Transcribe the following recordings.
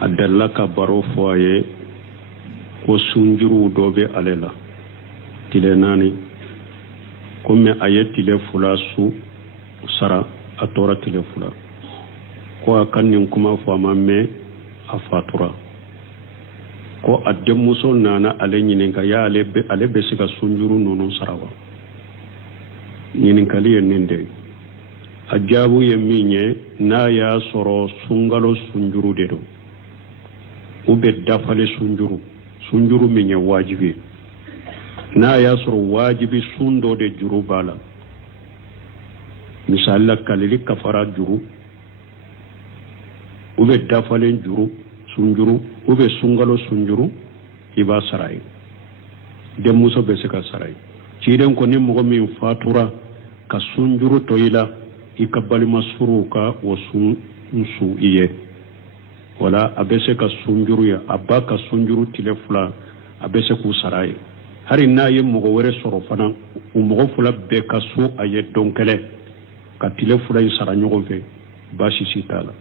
adalla ka baro foye ko sunjuru dobe alela tile nani comme ayetile fula su sara atora tile fula ko akannin kuma fama me afatura ko addemuso nana ale nyininka ya ale be sika sunjuru nonon sarawa nyininkali yeninde ajabu ye minye na ya soro sungalo sunjuru dedo ube dafale sunjuru minye wajibi na ya soro wajibi sundo de juru bala misalla kalili kafara juru ube dafale sunjuru ube sungalo sunjuru iba sarai de muso be sika sarai ciden ko ni mogo min fatura ka sunjuru toila ikabali masuruka wasu iye wala abese ka sunjuru ya abaka sunjuru tilefula abese ku sarai hari na ye mogo were soro fana mogo fula be ka su aye donkele ka tilefula yi sara nyogo fe bashi sitala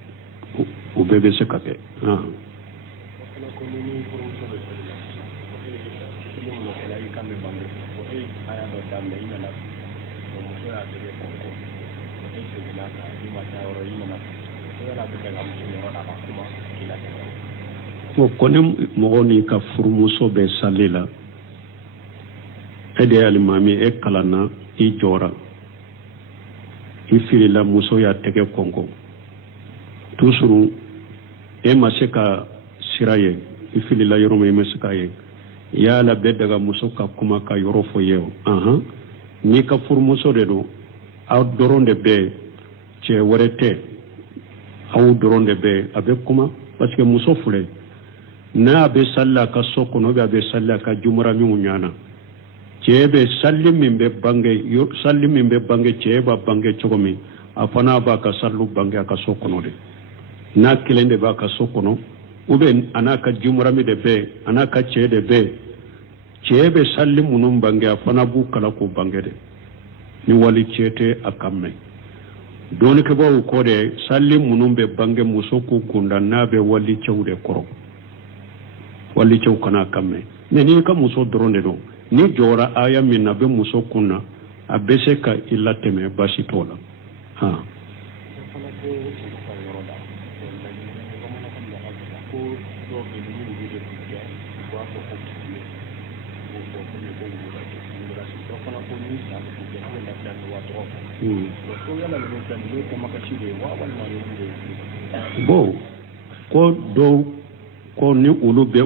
o bebe se ka ke kone mogo ni ka furumuso be salila ede alimami e kalana I jora I filila muso ya tege kongo tusuru e maseka siraye I filila yoro me maseka ye ya la be daga muso ka kuma ka yoro fo yeo ni ka furumuso de do aw doronde be che warete aw doronde be abe kuma parce que muso fule na be salla ka sokono be salla ka jumara mi nyana chebe salli min be bange cheba bange chogomi afana ba ka sallu bange ka sokono de na kilende ba ka sokono ube anaka jumara mi de be anaka che de be chebe salli munum bange afana bu kala ko bange de ni wali chete akamme doni ke bawo ko de salli munum be bange muso ku kunda na be wali chewde koro wali chew kana kamme ne ni ka muso dronde do ni jora aya min na be muso kunna abese ka illa teme bashi tola bo ko do ko ni ulu be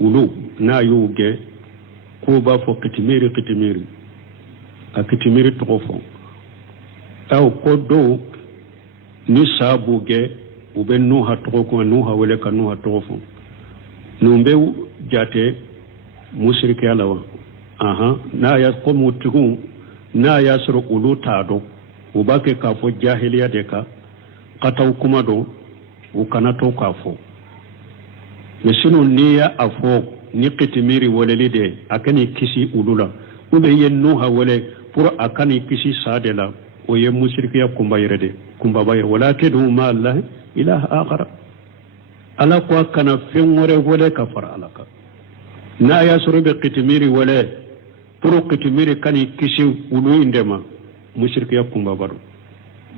ulu na yuge ko ba fo kitimiri a kitimiri to fo aw ko do ni sabu ge ube no ha to ko no ha wele ka no ha to fo no be jate mushrike alawa na ya ko mutugun na ya suru ulu tado ubake ka fo jahiliya de ka kataw kuma do u kana to ka fo mesinu niya afo ni kitimiri wole de akani kisi ulula ube yen no ha wole pour akani kisi sadela o ye mushrikiya kumba yerede kumba baye wala tedu ma allah ilaha akhara ala ko kana fengore wole ka fara alaka na ya suru be kitimiri wole pour kitimiri kani kisi ulu indema mushrikiya kumba baro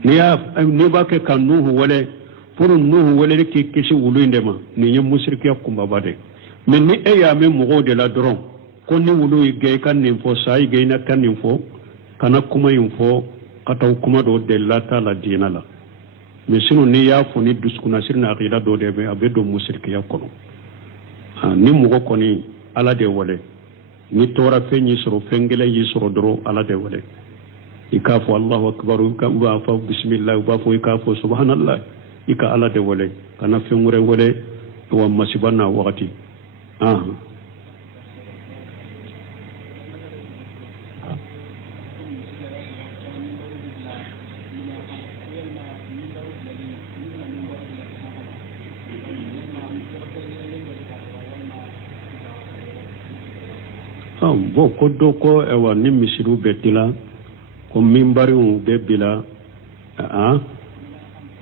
ni ba ke kanu wole pour nuhu wole ki kisi ulu indema ni nyam mushrikiya kumba bade mais ni e ya me mogo de la dron ko ni wulu ge kan ni fo sai ge na kan ni fo kana kuma info kata kuma do de la ta la dina la mais sino ni ya fo ni duskuna sirna aqida do de be abedo musrikiya kono ni mogo koni ala de wole ni tora fe ni soro fengele yi soro dro ala de wole ikafo allahu akbar ka wa fa bismillah wa fa ikafo subhanallah ika ala de wole kana fengure wole wa masibana wakati bo ko do ko ewa ni misiru betila ko mimbari un bebila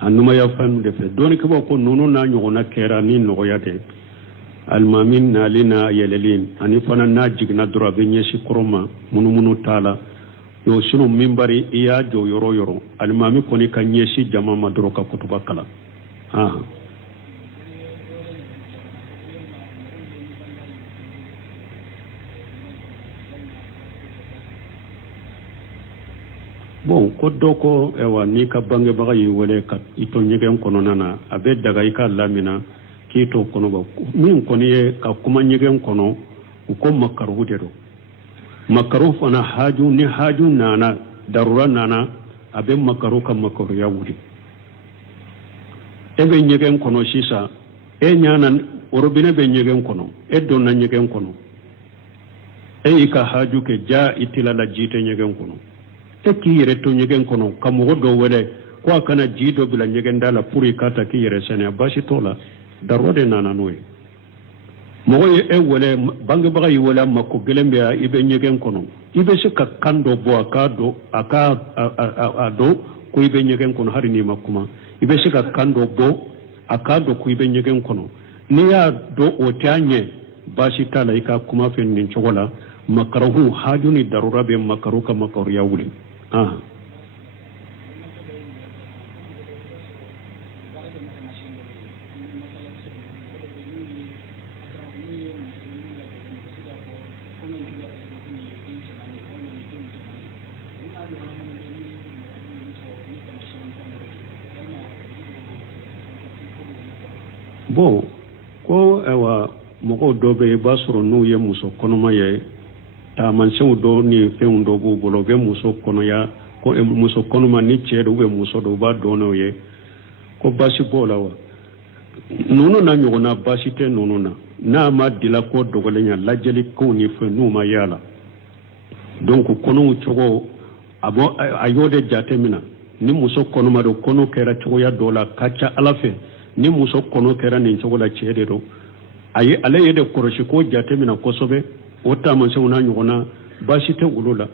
anuma ya fanu de fe doni ke ko nunu na nyogona kera ni nogoya de almamin na lina yelelin ani fana na jigna dura be nyesi koroma munu tala yo sunu mimbari iya jo yoro almami koni kan nyesi jama maduro ka kutuba kala bon ko doko ewa ni ka bange baga yi wole ka ito nyegen kono nana abe daga ika lamina kito kono ba min koni ye ka kuma nyegen kono ko makaru de do makaru fana haju ni haju nana darura nana abe makaru ka makaru ya wuri ebe nyegen kono sisa e nyana orobine be nyegen kono e donna nyegen kono e ika haju ke ja itila la jite nyegen kono e ki yere to nyegen kono kamugo do wele ko kana jido bila nyegen dala puri kata ki yere sene bashi tola darode nana noy mo e wele bangi baga yi wala makko gelembe ya ibe nyegen kono ibe se ka kando bo akado aka ado ko ibe nyegen kono hari ni makuma ibe se ka kando bo akado ko ibe nyegen kono ni ya do o tanye bashi tala ika kuma fen nin chogola makarahu hajuni darura be makaruka makaru ya wuli bon ko ewa mogo dobe basoro nu ye muso konoma ye tamansew do ni feŋ do b'u bolo be muso kɔnɔya ko muso kɔnɔma ni cɛ do muso do b'a dɔn ye ko basi b'o la wa nunu na ɲɔgɔnna basi tɛ nunu na n'a ma dila ko dɔgɔlenya lajɛli kow ni fɛn n'u ma yala donc kɔnɔw cogo a y'o de jate mina ni muso kɔnɔma do kɔnɔ kɛra cogoya dɔ la ka ca ala fɛ ni muso kɔnɔ kɛra nin cogo la cɛ de do ale ye de kɔrɔsi ko jate mina kosɛbɛ o tamansew na ɲɔgɔnna basi tɛ olu la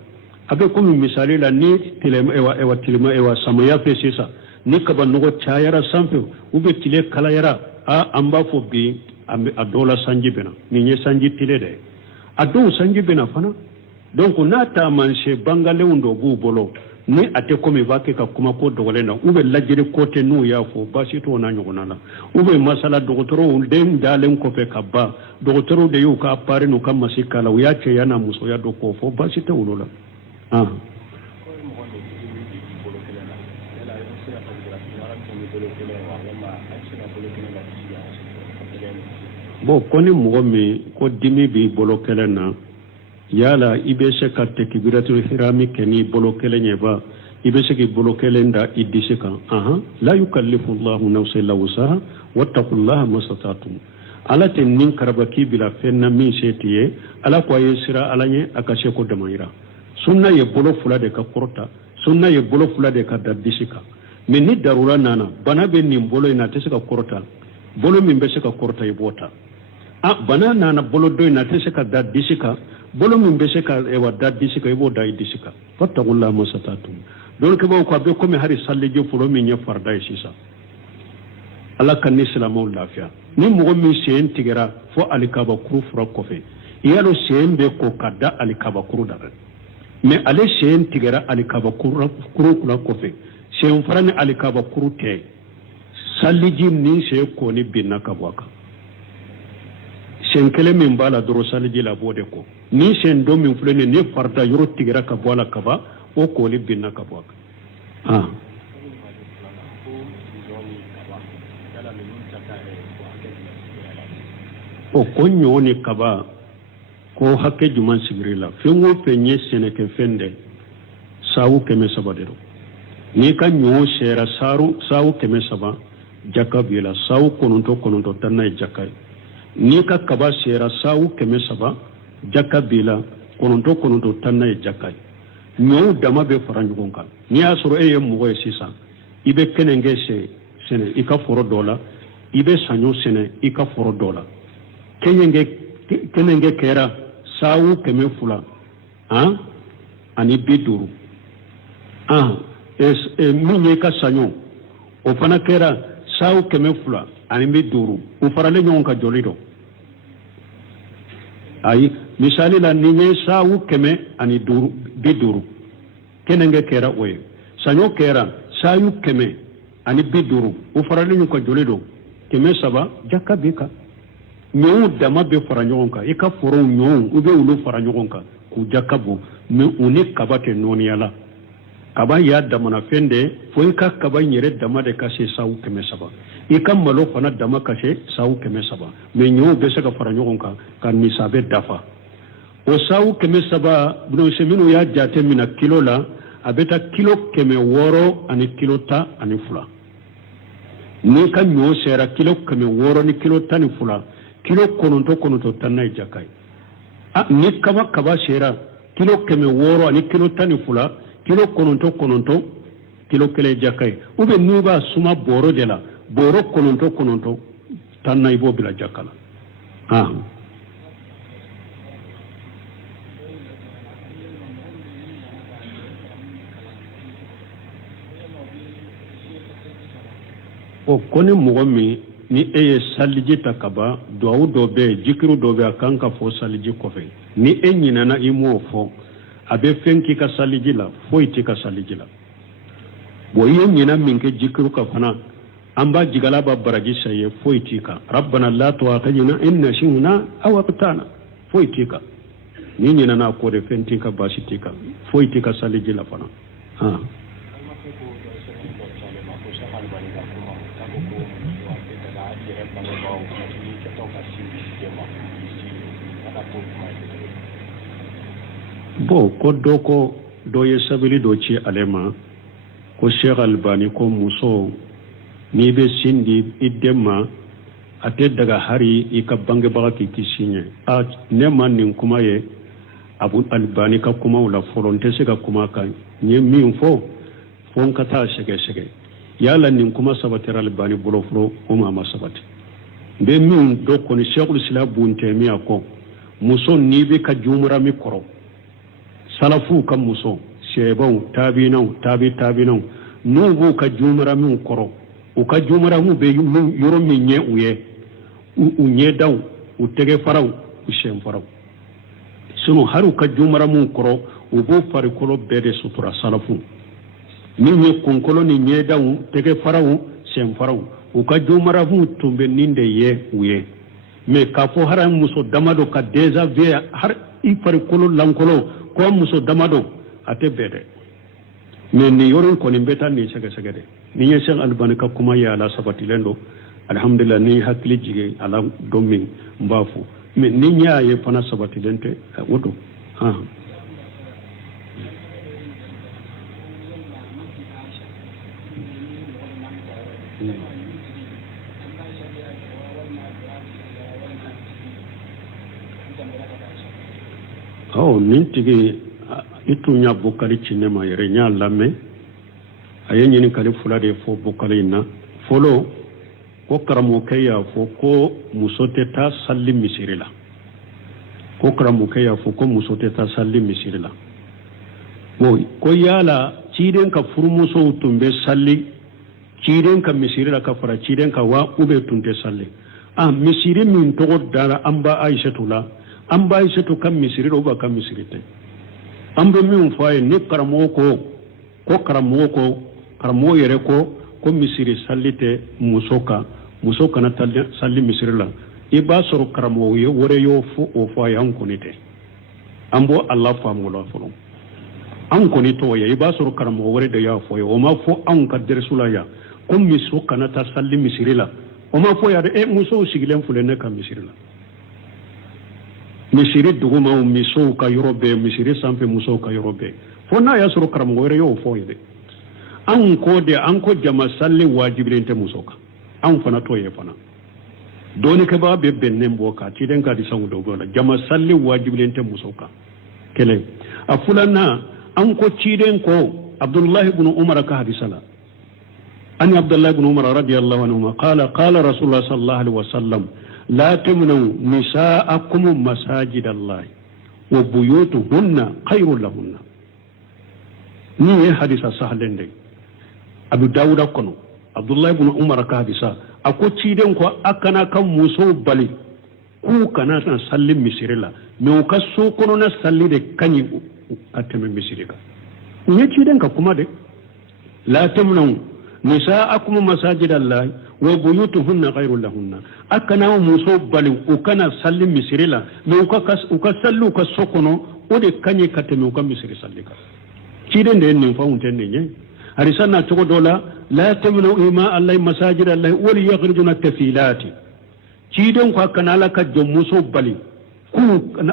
a bɛ komi misali la ni tilema ewa samaya fɛ sisan ni kaba nɔgɔ cayara sanfɛ u bɛ tile kalayara an b'a fɔ bi a dɔw la sanji bɛna nin ye sanji tile dɛ a dɔw sanji bɛna fana donc n'a tamanse bangalenw dɔ b'u bolo ni a tɛ komi b'a kɛ ka kuma ko dɔgɔlen na u bɛ lajɛli ko tɛ n'u y'a fɔ basi t'o na ɲɔgɔnna la u bɛ masala dɔgɔtɔrɔw den dalen kɔfɛ ka ban dɔgɔtɔrɔw de y'u ka appareil n'u ka masi k'a la u y'a cɛya n'a musoya dɔ k'o fɔ basi tɛ olu la bon ko ni mɔgɔ min ko dimi b'i bolo kɛlɛ na yala i bɛ se ka takbiratul hirami kɛ ni bolo kelen ye ba i bɛ se k'i bolo kelen da i disi kan la yukallifu Allahu nafsan illa wusaha wattaqullaha mastata'tum ala tɛ nin karaba k'i bila fɛn na min se t'i ye ala ko a ye sira ala ɲɛ a ka se ko damayira sunna ye bolo fila de ka kɔrɔta sunna ye bolo fila de ka da disi kan mais ni darura nana bana bɛ nin bolo in na a tɛ se ka kɔrɔta bolo min bɛ se ka kɔrɔta i b'o ta bana nana bolo dɔ in na a tɛ se ka da disi kan bolo min bɛ se ka da disi kan i b'o da i disi kan fattaqullaha mastata'tum donc ko a bɛ komi hari saliji fɔlɔ min ye farda ye sisan ala ka ni silamɛw lafiya ni mɔgɔ min sen tigɛra fo alikabakuru fura kɔfɛ i y'a dɔn sen bɛ ko ka da alikabakuru da mais ale sen tigɛra alikabakuru kura kɔfɛ sen fara ni alikabakuru tɛ saliji ni sen kɔni binna ka bɔ a kan sen kelen min b'a la dɔrɔn saliji la b'o de kɔ ni sen dɔ min filɛ nin ye ni farda yɔrɔ tigɛra ka bɔ a la kaba o kɔni binna ka bɔ a kan o ko ɲɔ ni kaba ko hakɛ juman sigiri la fɛn o fɛn ye sɛnɛkɛfɛn dɛ sawu 300 de don n'i ka ɲɔ sera sawu 300 jaka b'i la sawu 9 tan n'a ye jaka ye n'i ka kaba sera sawu 300 jaka b'i la 9 tan n'a ye jaka ye ɲɔw dama bɛ fara ɲɔgɔn kan n'i y'a sɔrɔ e ye mɔgɔ ye sisan i bɛ kɛnɛnkɛ sɛnɛ i ka foro dɔ la i bɛ saɲɔ sɛnɛ i ka foro dɔ la kɛnɛnkɛ kɛra sawu 200 ani 50 min ye ka saɲɔ o fana kɛra sawu 200 ani bi 5 u faralen ɲɔgɔn ka joli dɔ ayi misali la ni ye sawu 100 ani 5 bi 5 kenenge kɛra o ye saɲɔ kɛra sawu 100 ani bi 5 u faralen ɲɔgɔn ka joli dɔ 300 jaka bi kan ɲɔgɔn dama bɛ fara ɲɔgɔn kan i ka forow ɲɔgɔn u bɛ olu fara ɲɔgɔn kan k'u jaka bɔ mais u ni kaba tɛ nɔniya la kaba y'a damana fɛn de fo i ka kaba in yɛrɛ dama de ka se sawu 300 i ka malo fana dama ka se sawu 300 mais ɲɔgɔn bɛ se ka fara ɲɔgɔn kan ka nisabe dafa o sawu 300 bunuse minnu y'a jate mina kilo la a bɛ taa kilo 600 ani kilo 12 n'i ka ɲɔ sera kilo 600 ni kilo 12 kilo 9 tan n'a ye jaka ye ni kaba sera kilo 600 ani kilo 12 kilo 9 kilo 1 jaka ye ou bien n'u b'a suma bɔrɔ de la bɔrɔ 9 tan na i b'o bila jaka la o ko ni mɔgɔ min ni e ye saliji ta ka ban duwawu dɔ bɛ yen jikiru dɔ bɛ yen a kan ka fɔ saliji kɔfɛ ni e ɲinana i m'o fɔ a bɛ fɛn k'i ka saliji la foyi t'i ka saliji la bon i ye ɲina min kɛ jikiru ka fana an b'a jigala b'a baraji sa ye foyi t'i kan rabbana la tu'akhidhna in nasina aw akhtana foyi t'i kan ni ɲinana ko de fɛn t'i ka baasi t'i kan foyi t'i ka saliji la fana bon ko dɔ ye sabili dɔ ci ale ma ko Sheikh Albani ko muso n'i bɛ sin di i den ma a tɛ daga hari i ka bangebaga k'i kisi ɲɛ ne ma nin kuma ye Abu Albani ka kumaw la fɔlɔ n tɛ se ka kuma kan n ye min fɔ n ka taa sɛgɛsɛgɛ yala nin kuma sabatira Albani bolo fɔlɔ o ma sabati n bɛ min dɔ kɔni Sheikhul Islam Ibn Taymiyyah kɔ muso n'i bɛ ka jumura min kɔrɔ salafu ka muso sɛbaw tabinaw n'u b'u ka jumura min kɔrɔ u ka jumura mu bɛ yɔrɔ min ɲɛ u ye u ɲɛdaw u tɛgɛ faraw u sɛn faraw sinon hari u ka jumura min kɔrɔ u b'u farikolo bɛɛ de sutura salafu min ye kunkolo ni ɲɛdaw tɛgɛ faraw sɛn faraw u ka jumura mu tun bɛ nin de ye u ye mais k'a fɔ hari muso damadɔ ka déshabiller hari i farikolo lankolo ko muso damadɔ a tɛ bɛɛ dɛ mais nin yɔrɔ in kɔni bɛ taa nin sɛgɛsɛgɛ dɛ ni ye Sheikh Albani ka kuma ye ala sabatilen don alhamdulillah ni hakili jigin ala don min n b'a fɔ mais ni y'a ye fana sabatilen tɛ o don nin tigi i tun y'a bokali ci ne ma yɛrɛ n y'a lamɛn a ye ɲininkali 2 de fɔ bokali in na fɔlɔ ko karamɔgɔkɛ y'a fɔ ko muso tɛ taa sali misiri la ko karamɔgɔkɛ y'a fɔ ko muso tɛ taa sali misiri la bon ko yala ciden ka furumusow tun bɛ sali ciden ka misiri la ka fara ciden ka wa u bɛ tun tɛ sali misiri min tɔgɔ dara an ba Aishatu la an ba Aishatu ka misiri la u ba ka misiri tɛ an bɛ min fɔ a ye ni karamɔgɔ ko karamɔgɔ yɛrɛ ko misiri sali tɛ muso kana sali misiri la i b'a sɔrɔ karamɔgɔ ye wɛrɛ y'o fɔ o fɔ a ye an kɔni tɛ an bɔ Allah faamu la fɔlɔ an kɔni t'o ye i b'a sɔrɔ karamɔgɔ wɛrɛ de y'a fɔ ye o ma fɔ anw ka dɛrɛsu la yan ko muso kana taa sali misiri la o ma fɔ yan dɛ musow sigilen filɛ ne ka misiri la misiri dugumaw musow ka yɔrɔ bɛɛ misiri sanfɛ musow ka yɔrɔ bɛɛ fo n'a y'a sɔrɔ karamɔgɔ wɛrɛ y'o fɔ ye dɛ an ko jama sali wajibilen tɛ muso kan anw fana t'o ye fana dɔɔnikɛbaga bɛ bɛnnen bɔ kan ciden ka di sango dɔw bɛ la jama sali wajibilen tɛ muso kan kelen a filanan an ko ciden ko Abdullahi ibn Umar ka hadisa la ani Abdullahi ibn Umar radiyallahu anhu qala rasulullah sallallahu alaihi wasallam la tamnu nisa'akum masajid Allah wa buyutuhunna khairul lahunna ni ye hadisa sahlen de Abu Dawud kono Abdullah ibn Umar ka hadisa ako ciden ko akana kan muso bali ku kana na sallin misirila me ka so kono na salli de kanyi ateme misirika ne ciden ka kuma de la tamnu nisaakum masajidallahi wa buyutuhunna khairul lahunna akana muso bali ku kana sallin misirila me ka sallu ka so kono o de kanyi kateme ka misiri sallika ciden de ne fa unten ne harisana to dola la tamnu ima allahi masajidallahi wal yakhrijuna kafilati ciden ko kana la ka muso bali ku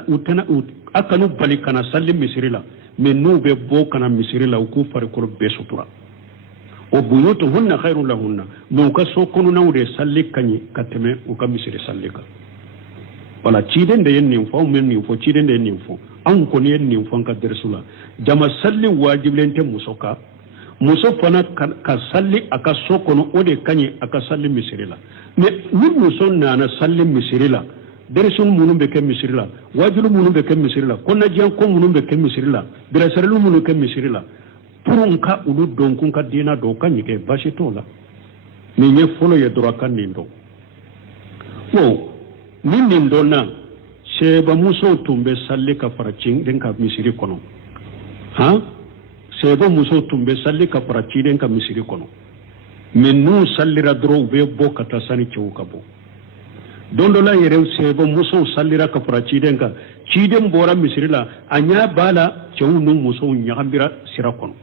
utana akanu bali kana sallim misirila men no be bo kana misirila ku fare ko be sutura o buyutuhunna khairul lahunna no ka so kono nawde salli kanyi kateme o ka misiri sallika wala ciden de yenni fo men ni fo ciden de yenni fo an ko ni yenni fo ka dersula jama salli wajiblente musoka muso fana ka salli aka so kono o de kanyi aka salli misirila me ni muso nana salli misirila dersun munun be ke misirila wajulu munun be ke misirila konna jian ko munun be ke misirila birasarlu munun ke misirila purun ka ulu donkun ka dina do kanyi ke bashi tola ni nye folo ye dora kan nindo wo ni nindo na sheba muso tumbe salli ka faracin den ka misiri kono ha sebo muso tumbe salli ka fara ciden ka misiri kono men nu sallira dro be bo kata sani cewu ka bo dondo la yere sebo muso sallira ka fara ciden ka ciden bora misiri la anya bala cewu nu muso nyagambira sira kono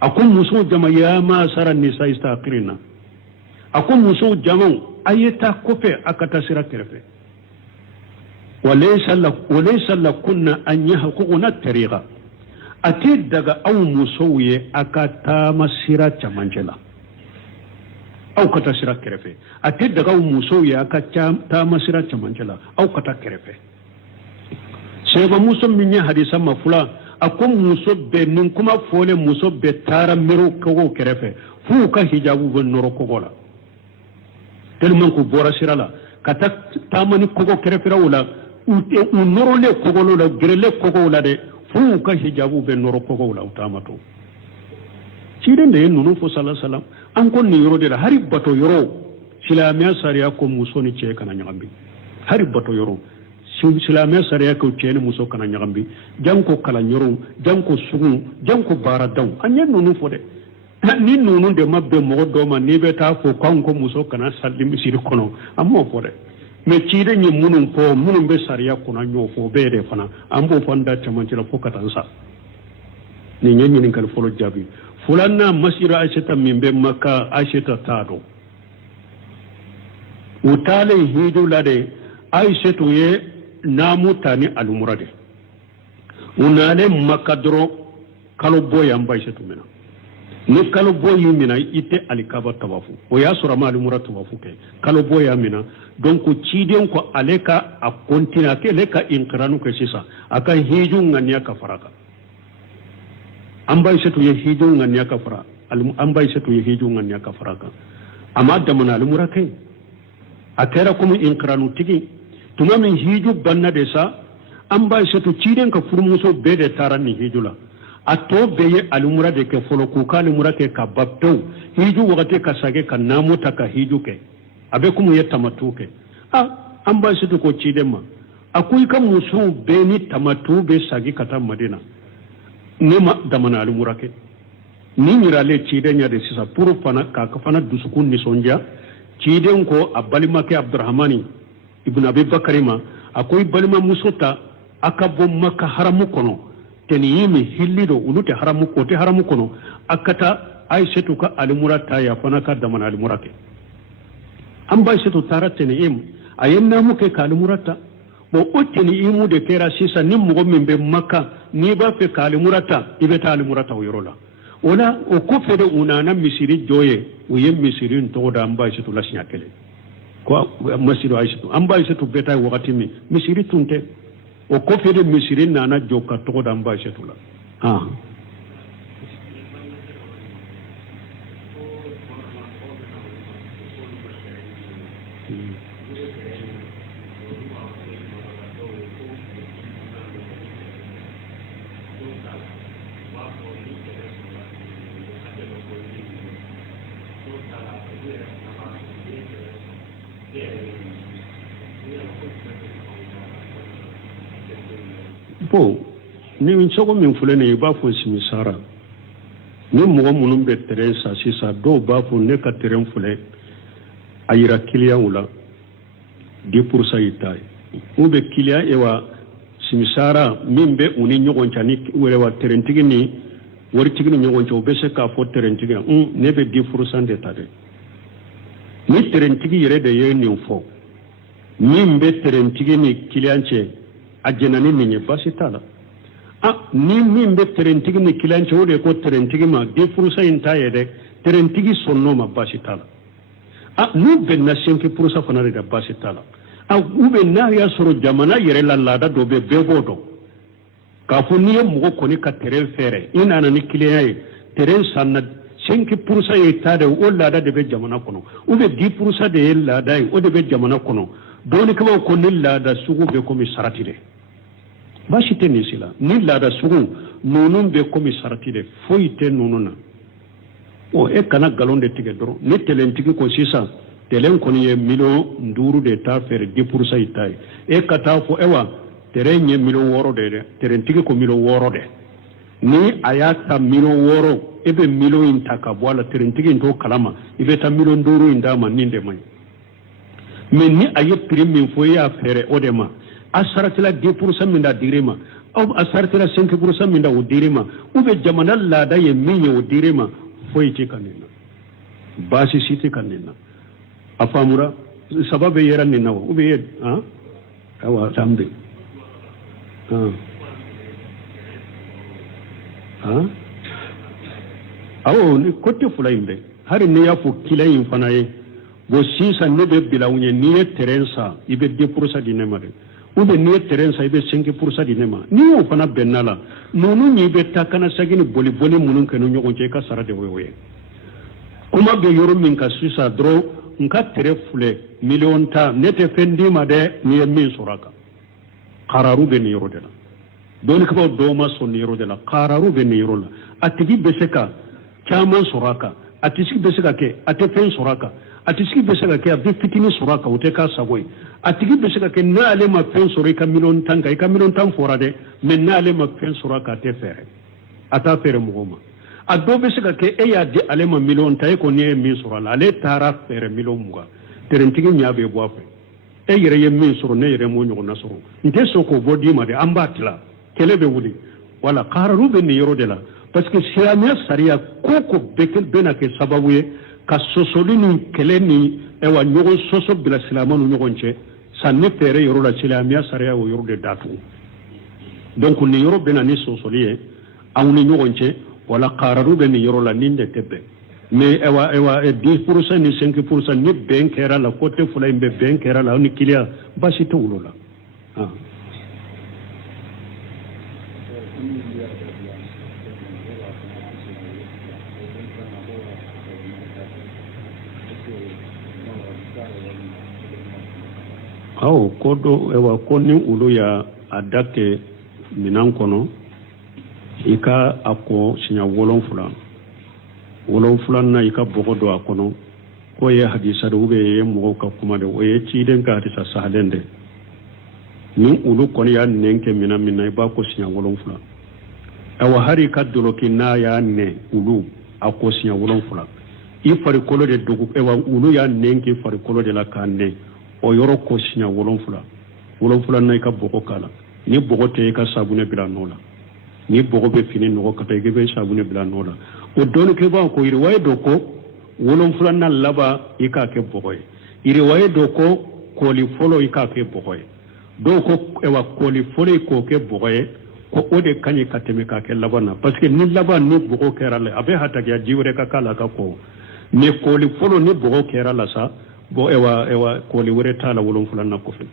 akun muso jama ya ma sara nisa istaqirina akun muso jama ayeta kofe akata sira kerefe walaysa lakunna an yahquna tariqa ate daga aw musoye aka tama sira camanjela aw kata sira kerefe ate daga aw musoye aka tama sira camanjela aw kata kerefe seba muso minya hadisa mafula akon muso be nin kuma fole muso be tara mero kogo kerefe fu ka hijabu ben noro kogola telman ko bora sira la kata tamani kogo kerefe rawla u noro le kogolo la grele kogo la de fu ka hijabu be noro kogo la utamato ciden de nunu fo sallallahu alaihi wasallam an kon ni yoro de hari bato yoro silamiya sariya ko muso ni ce kana nyagambi hari bato yoro silamiya sariya ko ce ni muso kana nyagambi janko kala nyoro janko sugu janko bara daw anya nunu fo de ni nunu de mabbe mo do ma ni be ta fo kanko muso kana sallim siri kono ammo fo de me cide ni munun be sariya kuna nyo fo be de fana ambo fanda tamanci la fokata sa ni nyenyi ni kal folo jabi fulanna masira aishata mimbe makka aishata tado utale hidu lade aishatu ye namu tani alumurade unale makadro kalo boy amba aishatu mena ni kalo boy mina ite alikaba tawafu o ya sura ma alumura tawafu ke kalo boy mina donc ciden ko aleka a kontina ke leka inqiranu ke sisa aka hiju ngania ka faraka ambay setu ye hiju ngania ka fara ambay setu ye hiju ngania ka faraka amma da mun alumura kai atera kuma inqiranu tigi tuma min hiju banna de sa ambay setu ciden ka furmuso be de tarani hijula ato beye alumura de ke folo ku kalumura ke ka babto hiju wagate ka sage ka namu ta ka hiju ke abe kuma ya tamatu ke an ba shi ko ciden ma akwai kan musu be ni tamatu be sagi kata madina ne ma da mana alumura ke ni mirale ciden ya de sisa puru fana ka fana dusukun ni sonja ciden ko abalima ke abdurrahmani ibn abi bakarima akwai balima musota aka bo maka haramu kono teni yimi hillido ulute haramu ko te haramu kono akata aishatu ka alumura ta ya fana ka da mana alumura ke an ba shi to tarate ne im ayen na muke kalumurata bo otini imu de kera sisa nim mo min be makka ni ba fe kalumurata ibe talumurata yorola wala o ko fede unana misiri joye o yem misiri to da an ba shi to lasnya kele ko masido aishatu an ba shi to beta wakati mi misiri tunte o ko fede misiri nana joka to da an ba shi to la bon ni min sogo min fulene i b'a fɔ simisara ni mɔgɔ minnu bɛ terrain sa sisan dɔw b'a fɔ ne ka terrain filɛ a yira client la 10% y'i ta ye ou bɛ client ewa simisara min bɛ u ni ɲɔgɔn cɛ ni wa terrain tigi ni waritigi ni ɲɔgɔn cɛ u bɛ se k'a fɔ terrain tigi ne bɛ 10% de ta dɛ ni terrain tigi yɛrɛ de ye nin fɔ min bɛ terrain tigi ni client cɛ a jɛna ni nin ye basi t'a la ni min bɛ terrain tigi ni client cɛ o de ko terrain tigi ma 10% in ta ye dɛ terrain tigi sɔnn'o ma basi t'a la n'u bɛnna 5% fana de ka basi t'a la ou bien n'a y'a sɔrɔ jamana yɛrɛ la laada dɔ bɛ bɛɛ b'o dɔn k'a fɔ n'i ye mɔgɔ kɔni ka terrain fɛɛrɛ i nana ni client ye terrain sanna 5% ye ta de o laada de bɛ jamana kɔnɔ ou bien 10% de ye laada ye o de bɛ jamana kɔnɔ dɔɔnikɛlaw ko ni laada sugu bɛ komi sarati de baasi tɛ nin si la ni laada sugu ninnu bɛ komi sarati de foyi tɛ ninnu na e kana nkalon de tigɛ dɔrɔn ni tɛlɛntigi ko sisan tɛlɛn kɔni ye 5 de ta feere 10% yi ta ye e ka taa fɔ ewa terrain ye 6 de dɛ tɛlɛntigi ko 6 de ni a y'a ta 6 e bɛ 1 in ta ka bɔ a la tɛlɛntigi in t'o kalama i bɛ taa 5 in d'a ma nin de man ɲi mais ni a ye prix min fɔ e y'a feere o de ma a saratila 10% min da dir'i ma a saratila 5% min da o dir'i ma ou bien jamana laada ye min ye o dir'i ma foyi tɛ ka nin na baasi si tɛ ka nin na a faamura saba bɛ yɛrɛ nin na wa ou bien awa tambe awo ni côté fula in bɛ hari ni y'a fɔ client in fana ye bon sisan ne bɛ bila u ɲɛ n'i ye terrain sa i bɛ 2% di ne ma dɛ ou bien n'i ye terrain sa i bɛ 5% di ne ma n'i y'o fana bɛnna la ninnu n'i bɛ taa kana segin ni boli minnu kɛ ni ɲɔgɔn cɛ i ka sara de o ye kuma bɛ yɔrɔ min kan sisan dɔrɔn n ka terrain filɛ 1,000,000 ta ne tɛ fɛn d'i ma dɛ n'i ye min sɔrɔ a kan kararu bɛ nin yɔrɔ de la dɔɔnikɛlaw dɔw ma sɔn nin yɔrɔ de la kararu bɛ nin yɔrɔ la a tigi bɛ se ka caman sɔrɔ a kan a tigi bɛ se ka kɛ a tɛ fɛn sɔrɔ a kan a tigi bɛ se ka kɛ a bɛ fitinin sɔrɔ a kan o tɛ k'a sago ye a tigi bɛ se ka kɛ n'ale ma fɛn sɔrɔ i ka 1,000,000 kan i ka 1,000,000 fɔra dɛ mais n'ale ma fɛn sɔrɔ a kan a tɛ fɛɛrɛ a t'a fɛɛrɛ mɔgɔw ma a dɔw bɛ se ka kɛ e y'a di ale ma 1,000,000 ta e ko n'i ye min sɔrɔ a la ale taara fɛɛrɛ 1,20,000 terraintigi ɲa bɛ bɔ a fɛ e yɛrɛ ye min sɔrɔ ne yɛrɛ m'o ɲɔgɔnna sɔrɔ n tɛ sɔn k'o bɔ d'i ma dɛ an b'a tila kɛlɛ bɛ wuli wala kararu bɛ nin yɔrɔ de la parce que silamɛya sariya ko ko bɛ na kɛ sababu ye ka sɔsɔli ni kɛlɛ ni ɲɔgɔn sɔsɔ bila silamɛw ni ɲɔgɔn cɛ san ne fɛɛrɛ yɔrɔ la silamɛya sariya o yɔrɔ de datugu donc nin yɔrɔ bɛ na ni sɔsɔli ye anw ni ɲɔgɔn cɛ wala kararu bɛ nin yɔrɔ la nin de tɛ bɛn mais 10% ni 5% ni bɛn kɛra la côté fila in bɛ bɛn kɛra la aw ni kiliya basi tɛ wolo la ko ni olu y'a da kɛ minan kɔnɔ i ka a ko siɲɛ 7 na i ka bɔgɔ don a kɔnɔ k'o ye hadisa de ou bien ye mɔgɔw ka kuma de o ye ciden ka hadisa sahalen de ni olu kɔni y'a nɛn kɛ minan min na i b'a ko siɲɛ 7 awa hari ka doloki n'a y'a nɛ ulu a ko siɲɛ 7 i farikolo de dogo ulu y'a nɛn k'i farikolo de la k'a nɛ o yɔrɔ ko siɲɛ 7 na i ka bɔgɔ k'a la ni bɔgɔ tɛ i ka sabunɛ bila nɔ la ni bɔgɔ bɛ fini nɔgɔ ka taa i bɛ sabunɛ bila nɔ la o dɔɔnikɛbaa ko yiriwaye dɔ ko 7 na laban i k'a kɛ bɔgɔ ye yiriwaye dɔ ko kɔli fɔlɔ i k'a kɛ bɔgɔ ye dɔw ko kɔli fɔlɔ k'o kɛ bɔgɔ ye ko o de ka ɲi ka tɛmɛ k'a kɛ laban na parce que ni laban ni bɔgɔ kɛra la a bɛ hatakiya ji wɛrɛ ka k'a la ka kɔ mais kɔli fɔlɔ ni bɔgɔ kɛra la sa kɔli wɛrɛ t'a la 7 na kɔfɛ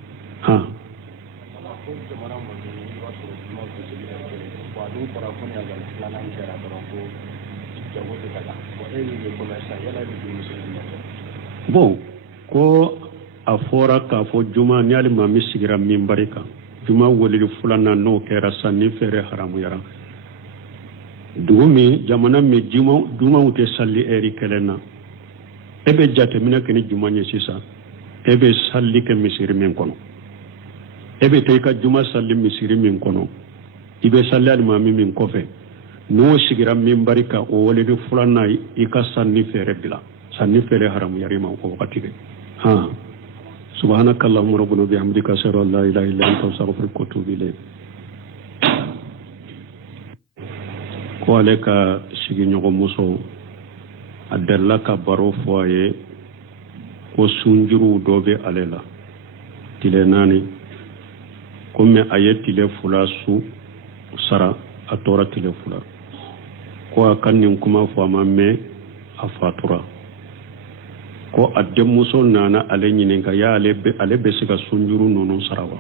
bon ko a fɔra k'a fɔ juma ni alimami sigira minbari kan juma weleli 2nan n'o kɛra sa ni fɛɛrɛ haramuyara dugu min jamana min jumaw tɛ sali ɛri kelen na e bɛ jateminɛ kɛ ni juma ye sisan ebe salli ke misiri min kono ebe te ka juma salli misiri min kono ibe salli alimami min kofe no sigira min barika o wole de fulana ika sanni fere bila sanni fere haram yarima ko wakati de ha subhanaka allahumma rabbuna bihamdika ashhadu an la ilaha illa anta astaghfiruka wa atubu ilayk ko aleka sigi nyogo muso adalla ka baro foye ko sunjuru dobe alela tile nani comme ayeti le fula su sara a tora tile fula ko akannin kuma fo amamme a fatura ko adde muso nana ale nyininka ya ale be sika sunjuru nono sarawa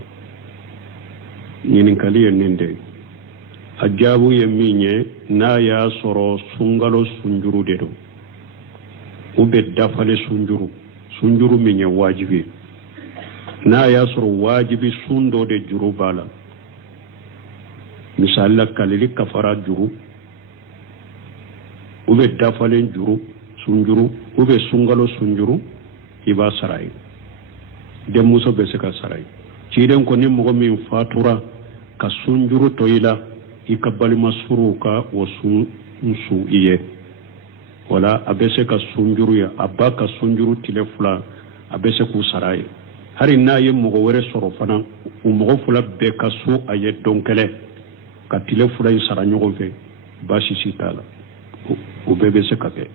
nyininkali yenende ajabu ye minye na ya soro sungalo sunjuru dedo ube dafale sunjuru minye wajibi na ya soro wajibi sundo de juru bala misalla kalili kafara juru ube dafale sunjuru ube sungalo sunjuru iba sarai de muso be sika sarai ciden ko ni mo min fatura ka sunjuru toila ikabali masuruka wasu iye wala abese ka sunjuru ya abaka sunjuru tilefula abese ku sarai hari na ye mogo were soro fana mogo fula be ka su aye donkele ka tilefula yi sara nyogo fe bashi sitala o bebe se ka ke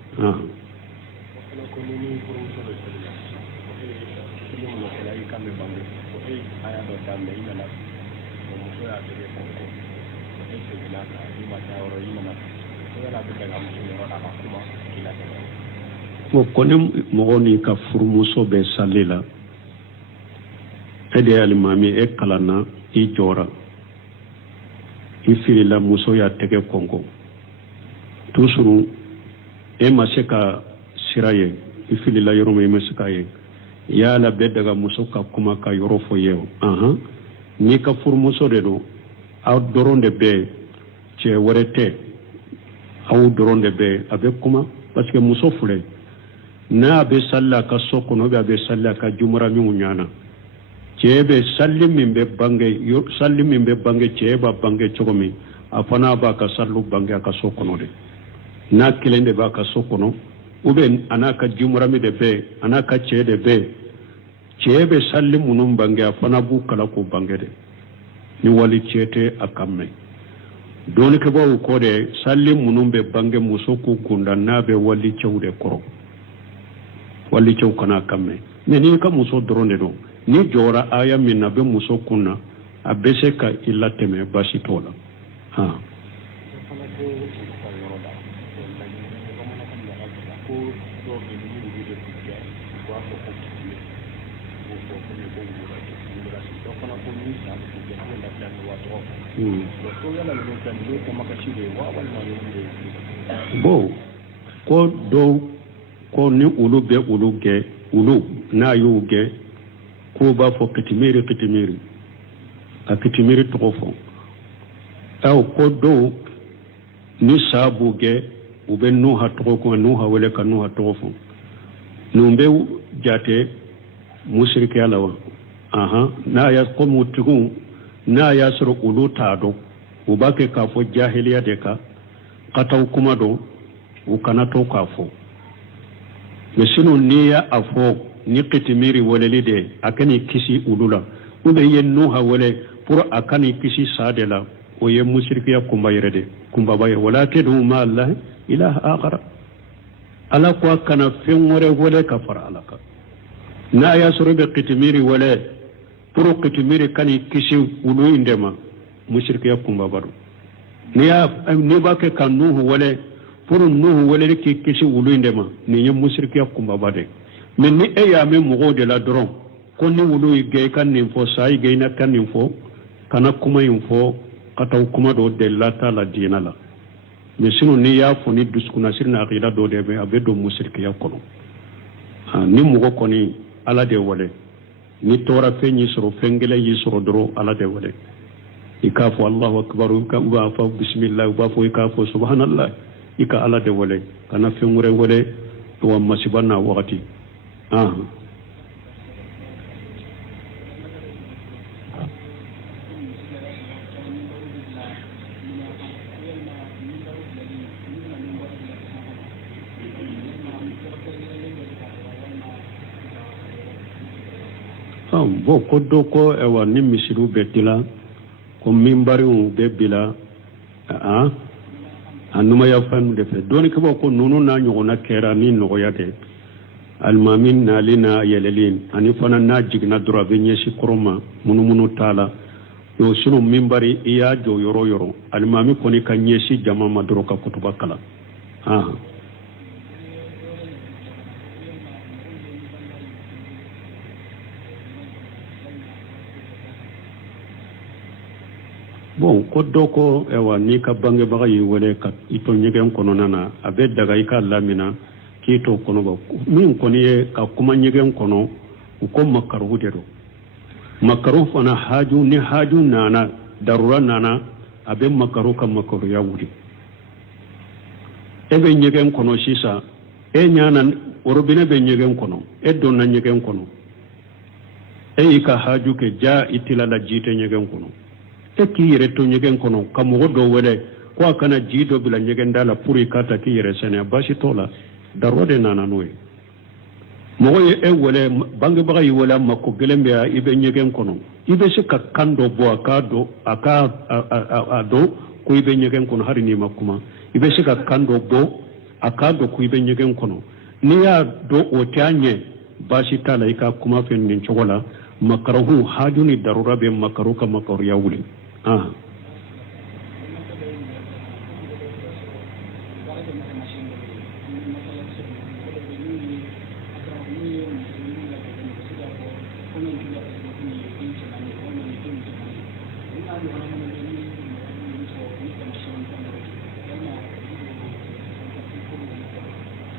kone mogo ni ka furumuso be salila ede alimami e kalana I jora I filila muso ya tege kongo tusuru e maseka siraye I filila yoroma I maseka ye ya la be daga muso ka kuma ka yoro fo yeo ni ka furumuso de do aw doronde be che worete aw doronde be abe kuma parce que muso fule na be salla ka sokono be salla ka jumra mi nyana chebe salli mimbe bange cheba bange chogomi afana ba ka sallu bange ka sokono de na kilende ba ka sokono ube anaka jumra mi de be anaka che de be chebe salli munum bange afana bu kala ko bange de ni wali chete akamme doni ke bawo ko de salli munum be bange musoku kunda na be wali chewde koro wali chew kana kamme ne ni ka muso dronde do ni jora aya min na be muso kunna abese ka illa teme bashi tola bo ko do ko ni ulu be ulu na yuge ko ba fo kitimiri a kitimiri tofo aw ko do ni sabu ge ube no ha toko no ha wele ka no ha tofo no be jate mushriki alawa na ya ko mutugu na ya suru ulu tado ubake ka fo jahiliya de ka kataw kuma do ukana to ka fo mesino niya afo ni kitimiri waleli de akani kisi ulula ube ye nuha wale pour akani kisi sadela o ye mushrikiya kumba yerede kumba baye wala tedu ma Allah ilaha akhara ala ko kana fenwore wale kafara alaka na ya surube kitimiri wale pour kitimiri kani kisi ulu indema mushrikiya kumba baro ni ba ke kanu wale pour nuhu wale ki kisi ulu indema ni ye mushrikiya kumba bade mais ni e ya me mogo de la dron ko ni wulu ge kan ni fo sai ge na kan ni fo kana kuma info kata kuma do de la ta la dina la mais sino ni ya fo ni duskuna sirna aqida do de be abedo musirki ya kono ni mogo koni ala de wole ni tora fe ni soro fengele yi soro dro ala de wole ikafo Allahu akbar ka wa fa bismillah wa fa ikafo subhanallah ika ala de wole kana fe ngure wole to masibana wakati Bo ko do ko ewa ni misiru betila ko mimbari be bila anuma ya fanu de fe doni ko ko nunu na nyona kera ni no ya de almamin na lina yelelin ani fana na jigna dura be nyesi koroma munu tala yo sunu mimbari iya jo yoro almami koni kan nyesi jama maduro ka kutuba kala bon ko doko ewa ni ka bange baga yi wele ka ito nyegen kono nana abe daga ika lamina kito kono ba min koni ye ka kuma nyegen kono ko makaru de do makaru fana haju ni haju nana darura nana abe makaru ka makaru ya wuri ebe nyegen kono sisa nyana orobine be nyegen kono donna nyegen kono ika haju ke ja itila la jite nyegen kono ki yere to nyegen kono kamugo do wele ko kana jido bila nyegen dala puri kata ki yere sene bashi tola darode nana noy mo ye wele bangi baga yi wala makko gelembe ya ibe nyegen kono ibe se ka kando bo akado aka ado ko ibe nyegen kono hari ni makuma ibe se ka kando bo akado ko ibe nyegen kono ni ya do o tanye bashi tala ika kuma fen nin chogola makarahu hajuni darura be makaruka makaru ya wuli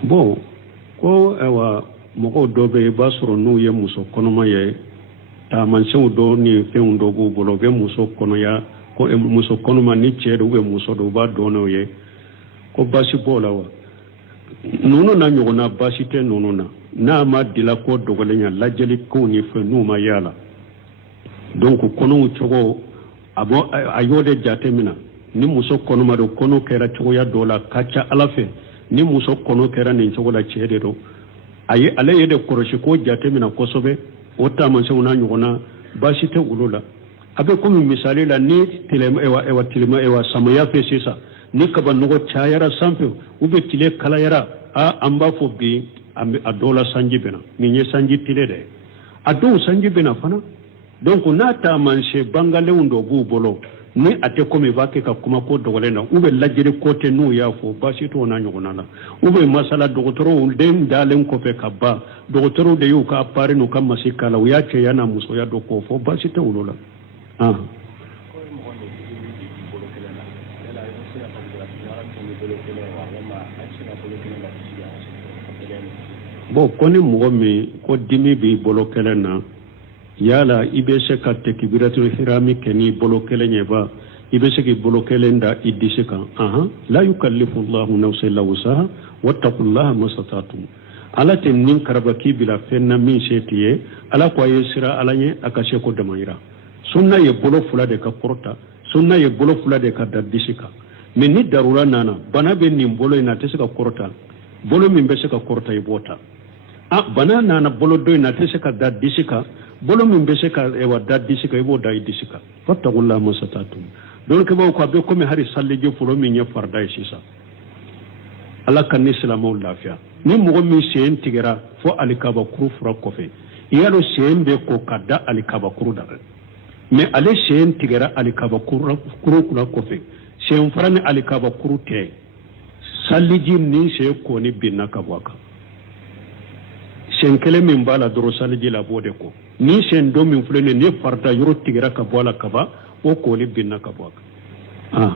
bon ko ewa moko dobe basoro nu ye muso konoma ye tamansew do ni feŋ do b'u bolo be muso kɔnɔya ko muso kɔnɔma ni cɛ do muso do b'a dɔn ye ko basi b'o la wa nunu na ɲɔgɔnna basi tɛ nunu na n'a ma dila ko dɔgɔlenya lajɛli kow ni fɛn n'u ma yala donc kɔnɔw cogo a y'o de jate mina ni muso kɔnɔma do kɔnɔ kɛra cogoya dɔ la ka ca ala fɛ ni muso kɔnɔ kɛra nin cogo la cɛ de do ale ye de kɔrɔsi ko jate mina kosɛbɛ o tamansew na ɲɔgɔnna basi tɛ olu la a bɛ komi misali la ni tilema ewa samaya fɛ sisan ni kaba nɔgɔ cayara sanfɛ u bɛ tile kalayara an b'a fɔ bi a dɔw la sanji bɛna nin ye sanji tile dɛ a dɔw sanji bɛna fana donc n'a tamanse bangalenw dɔ b'u bolo ni a tɛ komi b'a kɛ ka kuma ko dɔgɔlen na u bɛ lajɛli ko tɛ n'u y'a fɔ basi t'o na ɲɔgɔnna la u bɛ masala dɔgɔtɔrɔw den dalen kɔfɛ ka ban dɔgɔtɔrɔw de y'u ka appareil n'u ka masi k'a la u y'a cɛya n'a musoya dɔ k'o fɔ basi tɛ olu la bon ko ni mɔgɔ min ko dimi b'i bolo kɛlɛ na yala i bɛ se ka takbiratul ihrami kɛ ni bolo kelen ye ba i bɛ se k'i bolo kelen da i disi kan la yukallifu Allahu nafsan illa wusaha wattaqullaha mastata'tum ala tɛ nin karaba k'i bila fɛn na min se t'i ye ala ko a ye sira ala ɲɛ a ka se ko damayira sunna ye bolo fila de ka kɔrɔta sunna ye bolo fila de ka da disi kan mais ni darura nana bana bɛ nin bolo in na a tɛ se ka kɔrɔta bolo min bɛ se ka kɔrɔta i b'o ta bana nana bolo dɔ in na a tɛ se ka da disi kan bolo min bɛ se ka da disi kan i b'o da i disi kan fattaqullaha mastata'tum donc kɛbaaw ko a bɛ komi hari saliji fɔlɔ min ye farida ye sisan ala ka ni silamɛw lafiya ni mɔgɔ min sen tigɛra fo alikabakuru fura kɔfɛ i y'a dɔn sen bɛ ko ka da alikabakuru da mais ale sen tigɛra alikabakuru kura kɔfɛ sen fara ni alikabakuru tɛ saliji ni sen kɔni binna ka bɔ a kan sen kelen min b'a la dɔrɔn saliji la b'o de kɔ ni sen dɔ min filɛ nin ye ni farida yɔrɔ tigɛra ka bɔ a la ka ban o kɔni binna ka bɔ a kan